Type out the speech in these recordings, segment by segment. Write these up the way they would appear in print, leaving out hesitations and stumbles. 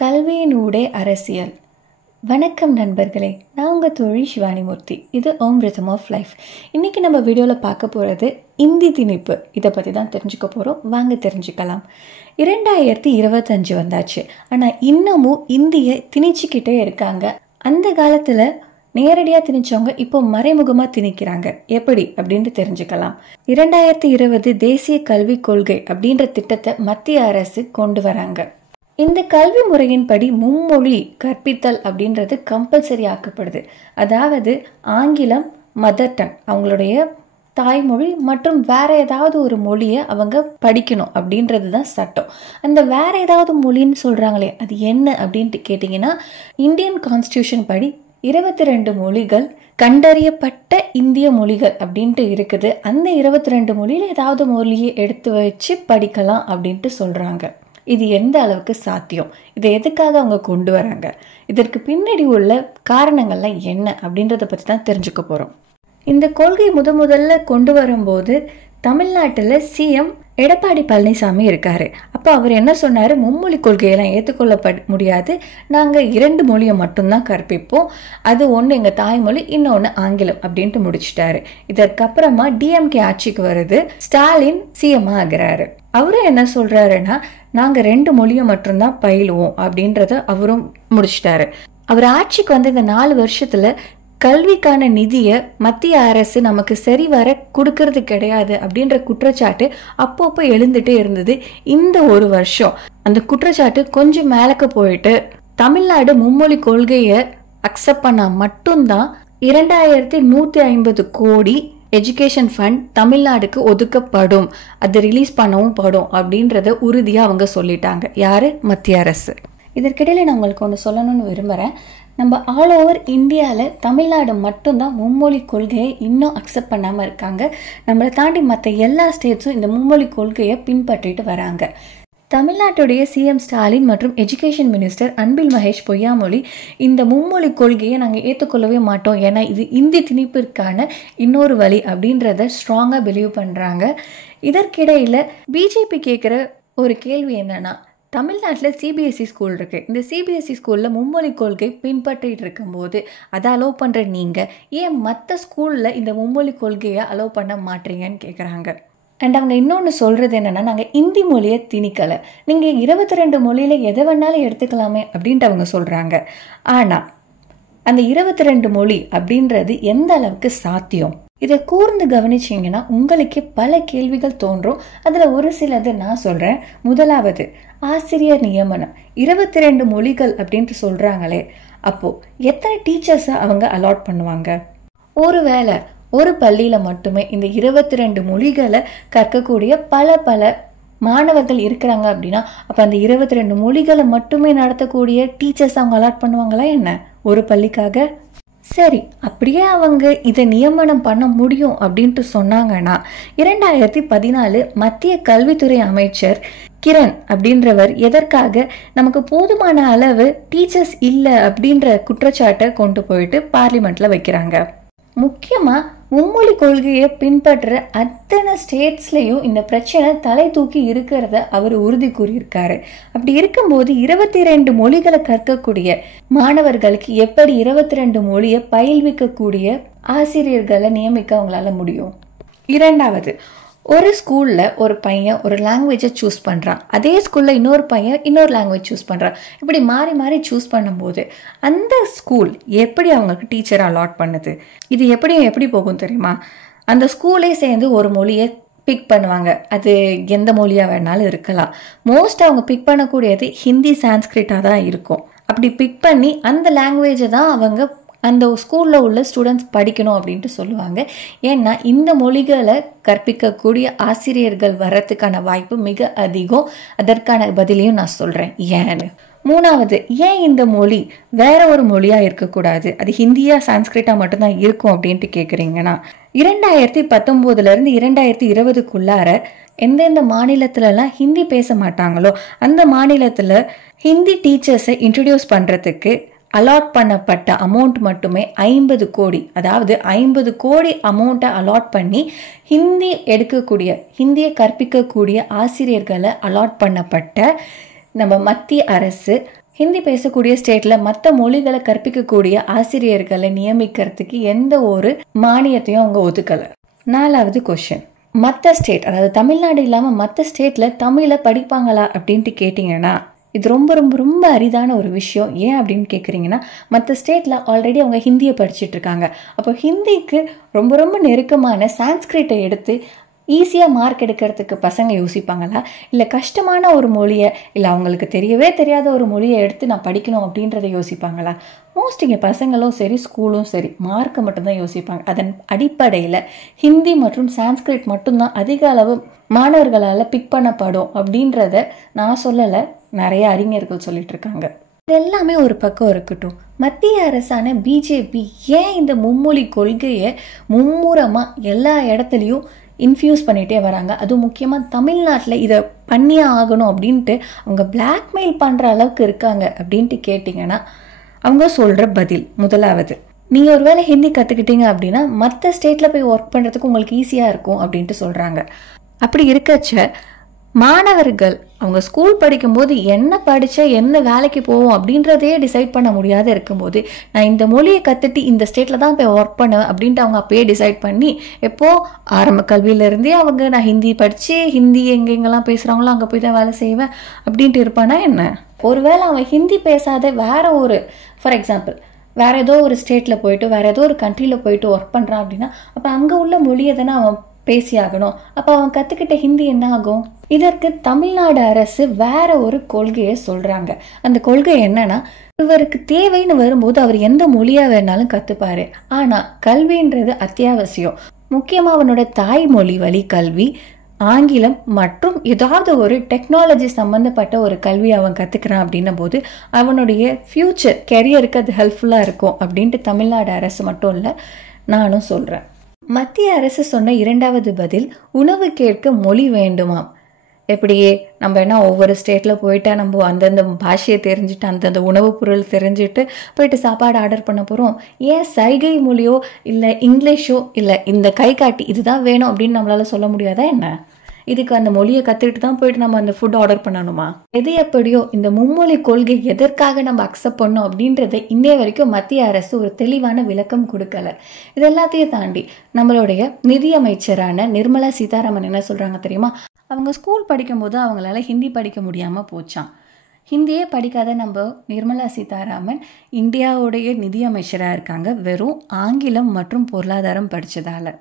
கல்வியினூடே அரசியல். வணக்கம் நண்பர்களே, நான் உங்கள் தொழில் சிவானிமூர்த்தி. இது ஓம் ரிதம் ஆஃப் லைஃப். இன்றைக்கி நம்ம வீடியோவில் பார்க்க போகிறது இந்தி திணிப்பு. இதை பற்றி தான் தெரிஞ்சுக்க போகிறோம். வாங்க தெரிஞ்சுக்கலாம். 2025 வந்தாச்சு, ஆனால் இன்னமும் இந்தியை திணிச்சிக்கிட்டே இருக்காங்க. அந்த காலத்தில் நேரடியாக திணிச்சவங்க இப்போ மறைமுகமாக திணிக்கிறாங்க. எப்படி அப்படின்னு தெரிஞ்சுக்கலாம். 2020 தேசிய கல்விக் கொள்கை அப்படின்ற திட்டத்தை மத்திய அரசு கொண்டு வராங்க. இந்த கல்வி முறையின்படி மும்மொழி கற்பித்தல் அப்படின்றது கம்பல்சரி ஆக்கப்படுது. அதாவது ஆங்கிலம், மதர் டங், அவங்களுடைய தாய்மொழி மற்றும் வேற ஏதாவது ஒரு மொழியை அவங்க படிக்கணும் அப்படின்றது தான் சட்டம். அந்த வேற ஏதாவது மொழின்னு சொல்றாங்களே, அது என்ன அப்படின்ட்டு கேட்டிங்கன்னா, இந்தியன் கான்ஸ்டியூஷன் படி 22 மொழிகள் கண்டறியப்பட்ட இந்திய மொழிகள் அப்படின்ட்டு இருக்குது. அந்த 22 மொழியில் ஏதாவது மொழியை எடுத்து வச்சு படிக்கலாம் அப்படின்ட்டு சொல்றாங்க. இது எந்த அளவுக்கு சாத்தியம், இதை எதுக்காக அவங்க கொண்டு வராங்க, இதற்கு பின்னாடி உள்ள காரணங்கள்லாம் என்ன அப்படின்றத பற்றி தான் தெரிஞ்சுக்க போகிறோம். இந்த கொள்கை முதல்ல கொண்டு வரும்போது தமிழ்நாட்டில் சிஎம் எடப்பாடி பழனிசாமி இருக்காரு. அப்போ அவர் என்ன சொன்னார், மும்மொழி கொள்கையெல்லாம் ஏற்றுக்கொள்ள முடியாது, நாங்கள் 2 மொழியை மட்டும்தான் கற்பிப்போம், அது ஒன்று எங்கள் தாய்மொழி, இன்னொன்று ஆங்கிலம் அப்படின்ட்டு முடிச்சிட்டாரு. இதற்கப்புறமா டிஎம்கே ஆட்சிக்கு வருது, ஸ்டாலின் சிஎம் ஆகிறாரு. அவரும் என்ன சொல்றாருன்னா, நாங்கள் 2 மொழியை மட்டும்தான் பயிலுவோம் அப்படின்றத அவரும் முடிச்சிட்டாரு. அவர் ஆட்சிக்கு வந்து இந்த 4 வருஷத்துல கல்விக்கான நிதியை மத்திய அரசு நமக்கு சரிவர கொடுக்கறது கிடையாது அப்படின்ற குற்றச்சாட்டு அப்பப்போ எழுந்துட்டே இருந்தது. இந்த ஒரு வருஷம் அந்த குற்றச்சாட்டு கொஞ்சம் மேலக்கு போயிட்டு தமிழ்நாடு மும்மொழி கொள்கையை அக்செப்ட் பண்ணா மட்டும்தான் 2150 கோடி எஜுகேஷன் ஃபண்ட் தமிழ்நாடுக்கு ஒதுக்கப்படும், அது ரிலீஸ் பண்ணவும் படும் அப்படின்றத உறுதியாக அவங்க சொல்லிட்டாங்க. யாரு? மத்திய அரசு. இதற்கிடையில் நான் உங்களுக்கு ஒன்று சொல்லணும்னு விரும்புகிறேன். நம்ம ஆல் ஓவர் இந்தியாவில் தமிழ்நாடு மட்டும்தான் மும்மொழி கொள்கையை இன்னும் அக்செப்ட் பண்ணாமல் இருக்காங்க. நம்மளை தாண்டி மற்ற எல்லா ஸ்டேட்ஸும் இந்த மும்மொழி கொள்கையை பின்பற்றிட்டு வராங்க. தமிழ்நாட்டுடைய சிஎம் ஸ்டாலின் மற்றும் எஜுகேஷன் மினிஸ்டர் அன்பில் மகேஷ் பொய்யாமொழி இந்த மும்மொழி கொள்கையை நாங்கள் ஏற்றுக்கொள்ளவே மாட்டோம், ஏன்னா இது இந்தி திணிப்பிற்கான இன்னொரு வழி அப்படின்றத ஸ்ட்ராங்காக பிலீவ் பண்ணுறாங்க. இதற்கிடையில் பிஜேபி கேட்குற ஒரு கேள்வி என்னன்னா, தமிழ்நாட்டில் சிபிஎஸ்சி ஸ்கூல் இருக்குது. இந்த சிபிஎஸ்சி ஸ்கூலில் மும்மொழி கொள்கை பின்பற்றிட்டு இருக்கும்போது அதை அலோவ் பண்ணுற நீங்கள் ஏன் மற்ற ஸ்கூலில் இந்த மும்மொழி கொள்கையை அலோவ் பண்ண மாட்டீங்கன்னு கேட்குறாங்க. அண்ட் அவங்க இன்னொன்று சொல்கிறது என்னென்னா, நாங்கள் இந்தி மொழியை திணிக்கலை, நீங்கள் 22 மொழியில் எதை வேணாலும் எடுத்துக்கலாமே அப்படின்ட்டு அவங்க சொல்கிறாங்க. ஆனால் அந்த 22 மொழி அப்படின்றது எந்த அளவுக்கு சாத்தியம், இதை கூர்ந்து கவனிச்சிங்கன்னா உங்களுக்கே பல கேள்விகள் தோன்றும். அதில் ஒரு சிலது நான் சொல்கிறேன். முதலாவது, ஆசிரியர் நியமனம். 22 மொழிகள் அப்படின்ட்டு சொல்கிறாங்களே, அப்போது எத்தனை டீச்சர்ஸை அவங்க அலாட் பண்ணுவாங்க? ஒருவேளை ஒரு பள்ளியில் மட்டுமே இந்த 22 மொழிகளை கற்கக்கூடிய பல மாணவர்கள் இருக்கிறாங்க அப்படின்னா, அப்போ அந்த 22 மொழிகளை மட்டுமே நடத்தக்கூடிய டீச்சர்ஸ் அவங்க அலாட் பண்ணுவாங்களா என்ன ஒரு பள்ளிக்காக? சரி, அப்படியே அவங்க இதை நியமனம் பண்ண முடியும் அப்படின்ட்டு சொன்னாங்கன்னா, 2014 மத்திய கல்வித்துறை அமைச்சர் கிரண் அப்படின்றவர் எதற்காக நமக்கு போதுமான அளவு டீச்சர்ஸ் இல்லை அப்படின்ற குற்றச்சாட்டை கொண்டு போயிட்டு பார்லிமெண்ட்ல வைக்கிறாங்க. முக்கியமாக மும்மொழி கொள்கையை பின்பற்ற அத்தனை ஸ்டேட்ஸ்லேயும் இந்த பிரச்சனை தலை தூக்கி இருக்கிறத அவர் உறுதி கூறியிருக்காரு. அப்படி இருக்கும்போது 22 மொழிகளை கற்கக்கூடிய மாணவர்களுக்கு எப்படி 22 மொழியை பயில்விக்கக்கூடிய ஆசிரியர்களை நியமிக்க அவங்களால முடியும்? இரண்டாவது, ஒரு ஸ்கூலில் ஒரு பையன் ஒரு லாங்குவேஜை சூஸ் பண்ணுறான், அதே ஸ்கூலில் இன்னொரு பையன் இன்னொரு லாங்குவேஜ் சூஸ் பண்ணுறான். இப்படி மாறி மாறி சூஸ் பண்ணும்போது அந்த ஸ்கூல் எப்படி அவங்களுக்கு டீச்சரை அலாட் பண்ணுது? இது எப்படி போகும் தெரியுமா? அந்த ஸ்கூலே சேர்ந்து ஒரு மொழியை பிக் பண்ணுவாங்க, அது எந்த மொழியாக வேணாலும் இருக்கலாம். மோஸ்ட் அவங்க பிக் பண்ணக்கூடியது ஹிந்தி, சான்ஸ்கிரிட்டாக தான் இருக்கும். அப்படி பிக் பண்ணி அந்த லாங்குவேஜை தான் அவங்க அந்த ஸ்கூலில் உள்ள ஸ்டூடெண்ட்ஸ் படிக்கணும் அப்படின்ட்டு சொல்லுவாங்க. ஏன்னா இந்த மொழிகளை கற்பிக்கக்கூடிய ஆசிரியர்கள் வர்றதுக்கான வாய்ப்பு மிக அதிகம். அதற்கான பதிலையும் நான் சொல்கிறேன் ஏன்னு. மூணாவது, ஏன் இந்த மொழி வேற ஒரு மொழியாக இருக்கக்கூடாது, அது ஹிந்தியா சான்ஸ்கிரிட்டாக மட்டும்தான் இருக்கும் அப்படின்ட்டு கேட்குறீங்கன்னா, 2019 2020க்குள்ளார எந்தெந்த மாநிலத்திலலாம் ஹிந்தி பேச மாட்டாங்களோ அந்த மாநிலத்தில் ஹிந்தி டீச்சர்ஸை இன்ட்ரடியூஸ் பண்ணுறதுக்கு அலாட் பண்ணப்பட்ட அமௌண்ட் மட்டுமே 50 கோடி. அதாவது 50 கோடி அமௌண்ட்டை அலாட் பண்ணி ஹிந்தியை கற்பிக்கக்கூடிய ஆசிரியர்களை அலாட் பண்ணப்பட்ட நம்ம மத்திய அரசு ஹிந்தி பேசக்கூடிய ஸ்டேட்ல மற்ற மொழிகளை கற்பிக்கக்கூடிய ஆசிரியர்களை நியமிக்கிறதுக்கு எந்த ஒரு மானியத்தையும் அவங்க ஒதுக்கல. 4வது கொஸ்டின், மற்ற ஸ்டேட், அதாவது தமிழ்நாடு இல்லாம மற்ற ஸ்டேட்ல தமிழை படிப்பாங்களா அப்படின்ட்டு கேட்டீங்கன்னா இது ரொம்ப ரொம்ப ரொம்ப அரிதான ஒரு விஷயம். ஏன் அப்படின்னு கேட்குறீங்கன்னா, மற்ற ஸ்டேட்ல ஆல்ரெடி அவங்க ஹிந்தியை படிச்சுட்டு இருக்காங்க. அப்போ ஹிந்திக்கு ரொம்ப ரொம்ப நெருக்கமான சான்ஸ்கிரிட்டை எடுத்து ஈஸியாக மார்க் எடுக்கிறதுக்கு பசங்க யோசிப்பாங்களா, இல்லை கஷ்டமான ஒரு மொழியை, இல்லை அவங்களுக்கு தெரியவே தெரியாத ஒரு மொழியை எடுத்து நான் படிக்கணும் அப்படின்றத யோசிப்பாங்களா? மோஸ்ட் இங்கே பசங்களும் சரி ஸ்கூலும் சரி மார்க்கை மட்டும்தான் யோசிப்பாங்க. அதன் அடிப்படையில் ஹிந்தி மற்றும் சான்ஸ்கிரிட் மட்டும்தான் அதிக அளவு மாணவர்களால் பிக் பண்ணப்படும் அப்படின்றத நான் சொல்லலை, நிறைய அறிஞர்கள் சொல்லிட்டு இருக்காங்க. இது எல்லாமே ஒரு பக்கம் இருக்கட்டும், மத்திய அரசான பிஜேபி ஏன் இந்த மும்மொழி கொள்கையை மும்முரமாக எல்லா இடத்துலையும் இன்ஃப்யூஸ் பண்ணிகிட்டே வராங்க? அதுவும் முக்கியமாக தமிழ்நாட்டில் இதை பண்ணியே ஆகணும் அப்படின்ட்டு அவங்க பிளாக்மெயில் பண்ணுற அளவுக்கு இருக்காங்க அப்படின்ட்டு கேட்டிங்கன்னா அவங்க சொல்கிற பதில், முதலாவது, நீங்கள் ஒரு வேளை ஹிந்தி கற்றுக்கிட்டீங்க அப்படின்னா மற்ற ஸ்டேட்டில் போய் ஒர்க் பண்ணுறதுக்கு உங்களுக்கு ஈஸியாக இருக்கும் அப்படின்ட்டு சொல்கிறாங்க. அப்படி இருக்கச்ச மாணவர்கள் அவங்க ஸ்கூல் படிக்கும்போது என்ன படித்தா என்ன வேலைக்கு போவோம் அப்படின்றதையே டிசைட் பண்ண முடியாத இருக்கும்போது, நான் இந்த மொழியை கற்றுட்டு இந்த ஸ்டேட்டில் தான் போய் ஒர்க் பண்ணுவேன் அப்படின்ட்டு அவங்க அப்பயே டிசைட் பண்ணி எப்போது ஆரம்ப கல்வியிலேருந்தே அவங்க நான் ஹிந்தி படித்து ஹிந்தி எங்கெங்கெல்லாம் பேசுகிறாங்களோ அங்கே போய் தான் வேலை செய்வேன் அப்படின்ட்டு இருப்பானா என்ன? ஒருவேளை அவன் ஹிந்தி பேசாத வேற ஒரு, ஃபார் எக்ஸாம்பிள் வேற ஏதோ ஒரு ஸ்டேட்டில் போயிட்டு வேற ஏதோ ஒரு கண்ட்ரியில் போயிட்டு ஒர்க் பண்ணுறான் அப்படின்னா அப்போ அங்கே உள்ள மொழியை தானே அவன் பேசி ஆகணும். அப்போ அவன் கற்றுக்கிட்ட ஹிந்தி என்ன ஆகும்? இதற்கு தமிழ்நாடு அரசு வேற ஒரு கொள்கையை சொல்றாங்க. அந்த கொள்கை என்னன்னா, இவருக்கு தேவைன்னு வரும்போது அவர் எந்த மொழியா வேணாலும் கத்துப்பாரு, ஆனா கல்வின்றது அத்தியாவசியம். முக்கியமா அவனோட தாய்மொழி வழி கல்வி, ஆங்கிலம் மற்றும் ஏதாவது ஒரு டெக்னாலஜி சம்பந்தப்பட்ட ஒரு கல்வி அவன் கத்துக்கிறான் அப்படின்னும் போது அவனுடைய ஃபியூச்சர் கெரியருக்கு அது ஹெல்ப்ஃபுல்லா இருக்கும் அப்படின்ட்டு தமிழ்நாடு அரசு மட்டும் இல்லை, நானும் சொல்றேன். மத்திய அரசு சொன்ன 2வது பதில், உணவு கேட்க மொழி வேண்டுமாம். எப்படியே நம்ம என்ன ஒவ்வொரு ஸ்டேட்டில் போயிட்டா நம்ம அந்தந்த பாஷையை தெரிஞ்சுட்டு அந்தந்த உணவுப் பொருள் தெரிஞ்சுட்டு போயிட்டு சாப்பாடு ஆர்டர் பண்ண போகிறோம். ஏன் சைகை மொழியோ இல்லை இங்கிலீஷோ இல்லை இந்த கை காட்டி இதுதான் வேணும் அப்படின்னு நம்மளால சொல்ல முடியாதா என்ன? இதுக்கு அந்த மொழியை கற்றுக்கிட்டு தான் போயிட்டு நம்ம அந்த ஃபுட் ஆர்டர் பண்ணணுமா? எது எப்படியோ இந்த மும்மொழி கொள்கை எதற்காக நம்ம அக்செப்ட் பண்ணோம் அப்படின்றத இன்னைய வரைக்கும் மத்திய அரசு ஒரு தெளிவான விளக்கம் கொடுக்கல. இது எல்லாத்தையும் தாண்டி நம்மளுடைய நிதியமைச்சரான நிர்மலா சீதாராமன் என்ன சொல்றாங்க தெரியுமா? அவங்க ஸ்கூல் படிக்கும்போது அவங்களால ஹிந்தி படிக்க முடியாமல் போச்சான். ஹிந்தியே படிக்காத நம்ம நிர்மலா சீதாராமன் இந்தியாவுடைய நிதியமைச்சராக இருக்காங்க, வெறும் ஆங்கிலம் மற்றும் பொருளாதாரம் படித்ததால.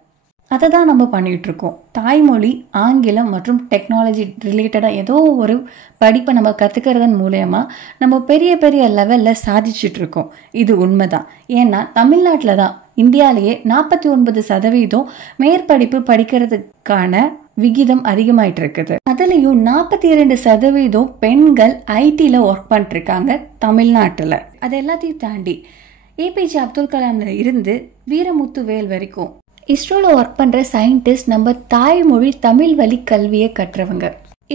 அதை தான் நம்ம பண்ணிகிட்டு இருக்கோம். தாய்மொழி ஆங்கிலம் மற்றும் டெக்னாலஜி ரிலேட்டடாக ஏதோ ஒரு படிப்பை நம்ம கற்றுக்கிறதன் மூலயமா நம்ம பெரிய பெரிய லெவலில் சாதிச்சுட்ருக்கோம். இது உண்மைதான். ஏன்னா தமிழ்நாட்டில் தான் இந்தியாவிலேயே 49% மேற்படிப்பு படிக்கிறதுக்கான விகிதம் அதிகமாயிட்டு இருக்குது. அதுலேயும் 42% பெண்கள் ஐடியில் ஒர்க் பண்ணிருக்காங்க தமிழ்நாட்டில். அது எல்லாத்தையும் தாண்டி ஏபிஜே அப்துல் கலாம்ல இருந்து வீரமுத்துவேல் வரைக்கும் இஸ்ரோவில் ஒர்க் பண்ணுற சயின்டிஸ்ட் நம்ம தாய்மொழி தமிழ் வழி கல்வியை கற்றவங்க.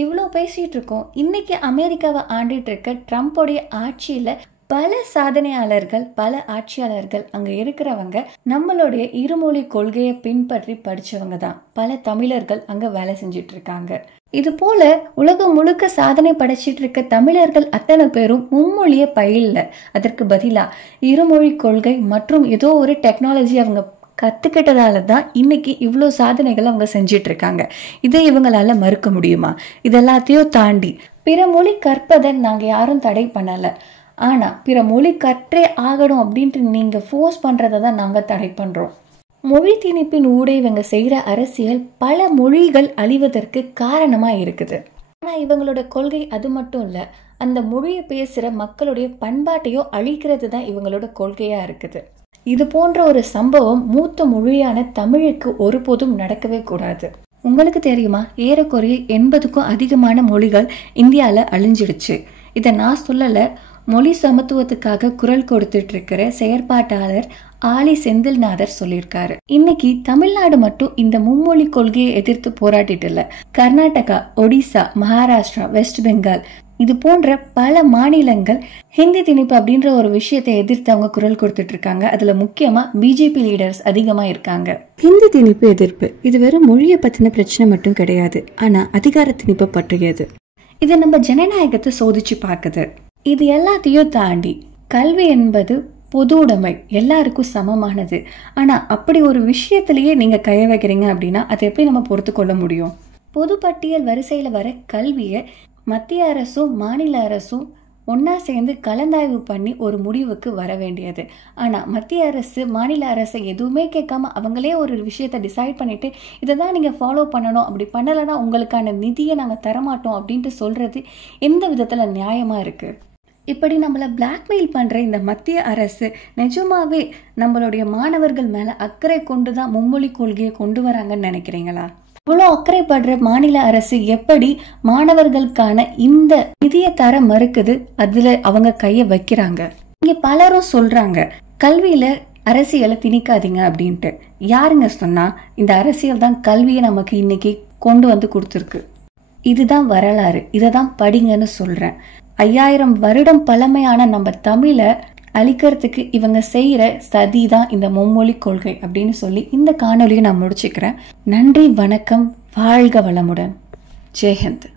இவ்வளோ பேசிகிட்டு இருக்கோம். இன்னைக்கு அமெரிக்காவை ஆண்டுட்டு இருக்க ட்ரம்ப்போடைய ஆட்சியில் பல சாதனையாளர்கள் பல ஆட்சியாளர்கள் அங்கே இருக்கிறவங்க நம்மளுடைய இருமொழி கொள்கையை பின்பற்றி படித்தவங்க தான். பல தமிழர்கள் அங்கே வேலை செஞ்சுட்டு இருக்காங்க. இது போல உலகம் முழுக்க சாதனை படைச்சிட்டு இருக்க தமிழர்கள் அத்தனை பேரும் மும்மொழியை பயில, அதற்கு பதிலாக இருமொழி கொள்கை மற்றும் ஏதோ ஒரு டெக்னாலஜி அவங்க கற்றுக்கிட்டதால தான் இன்னைக்கு இவ்வளோ சாதனைகள் அவங்க செஞ்சிட்டு இருக்காங்க. இதை இவங்களால மறுக்க முடியுமா? இதெல்லாத்தையும் தாண்டி பிற மொழி கற்பதை நாங்கள் யாரும் தடை பண்ணலை, ஆனால் பிற மொழி கற்றே ஆகணும் அப்படின்ட்டு நீங்கள் ஃபோர்ஸ் பண்ணுறதை தான் நாங்கள் தடை பண்ணுறோம். மொழி திணிப்பின் ஊடே இவங்க செய்கிற அரசியல் பல மொழிகள் அழிவதற்கு காரணமாக இருக்குது. ஆனால் இவங்களோட கொள்கை அது மட்டும் இல்லை, அந்த மொழியை பேசுகிற மக்களுடைய பண்பாட்டையோ அழிக்கிறது தான் இவங்களோட கொள்கையாக இருக்குது. இது போன்ற ஒரு சம்பவம் மூத்த மொழியான தமிழுக்கு ஒருபோதும் நடக்கவே கூடாது. உங்களுக்கு தெரியுமா, ஏறக்குறைய 80க்கும் அதிகமான மொழிகள் இந்தியாவில் அழிஞ்சிடுச்சு. இதை நான் சொல்லலை, மொழி சமத்துவத்துக்காக குரல் கொடுத்துட்டு இருக்கிற செயற்பாட்டாளர் ஆலி செந்தில்நாதர் சொல்லியிருக்காரு. இன்னைக்கு தமிழ்நாடு மட்டும் இந்த மும்மொழி கொள்கையை எதிர்த்து போராட்டிட்டு இல்ல, கர்நாடகா, ஒடிசா, மகாராஷ்டிரா, வெஸ்ட் பெங்கால் இது போன்ற பல மாநிலங்கள் ஹிந்தி திணிப்பு அப்படின்ற ஒரு விஷயத்தை எதிர்த்து அவங்க குரல் கொடுத்துட்டு இருக்காங்க. அதுல முக்கியமா பிஜேபி லீடர்ஸ் அதிகமா இருக்காங்க. ஹிந்தி திணிப்பு எதிர்ப்பு இது வெறும் மொழியை பத்தின பிரச்சனை மட்டும் கிடையாது, ஆனா அதிகார திணிப்பு பற்றியது. இதை நம்ம ஜனநாயகத்தை சோதிச்சு பார்க்குது. இது எல்லாத்தையும் தாண்டி கல்வி என்பது பொது உடைமை, எல்லாருக்கும் சமமானது. ஆனா அப்படி ஒரு விஷயத்திலேயே நீங்க கைய வைக்கிறீங்க அப்படின்னா அதை எப்படி நம்ம பொறுத்து கொள்ள முடியும்? பொதுப்பட்டியல் வரிசையில வர கல்வியை மத்திய அரசும் மாநில அரசும் ஒன்னா சேர்ந்து கலந்தாய்வு பண்ணி ஒரு முடிவுக்கு வர வேண்டியது. ஆனா மத்திய அரசு மாநில அரசை எதுவுமே கேட்காம அவங்களே ஒரு விஷயத்தை டிசைட் பண்ணிட்டு இதை தான் நீங்க ஃபாலோ பண்ணணும், அப்படி பண்ணலைன்னா உங்களுக்கான நிதியை நாங்க தரமாட்டோம் அப்படின்ட்டு சொல்றது எந்த விதத்துல நியாயமா இருக்கு? இப்படி நம்மளை பிளாக்மெயில் பண்ற இந்த மத்திய அரசு நிஜமாவே நம்மளுடைய மாணவர்கள் மேல அக்கறை கொண்டுதான் மும்மொழி கொள்கையை கொண்டு வராங்கன்னு நினைக்கிறீங்களா? இவ்வளோ அக்கறைப்படுற மாநில அரசு எப்படி மாணவர்களுக்கான இந்த நிதியை தர மறுக்குது, அதுல அவங்க கைய வைக்கிறாங்க? இங்க பலரும் சொல்றாங்க கல்வியில அரசியலை திணிக்காதீங்க அப்படின்ட்டு. யாருங்க சொன்னா? இந்த அரசியல் தான் கல்வியை நமக்கு இன்னைக்கு கொண்டு வந்து கொடுத்துருக்கு. இதுதான் வரலாறு, இதைதான் படிங்கன்னு சொல்றேன். 5000 வருடம் பழமையான நம்ம தமிழை அழிக்கிறதுக்கு இவங்க செய்யற சதிதான் இந்த மும்மொழி கொள்கை அப்படின்னு சொல்லி இந்த காணொலியை நான் முடிச்சுக்கிறேன். நன்றி, வணக்கம், வாழ்க வளமுடன், ஜெய்ஹிந்த்.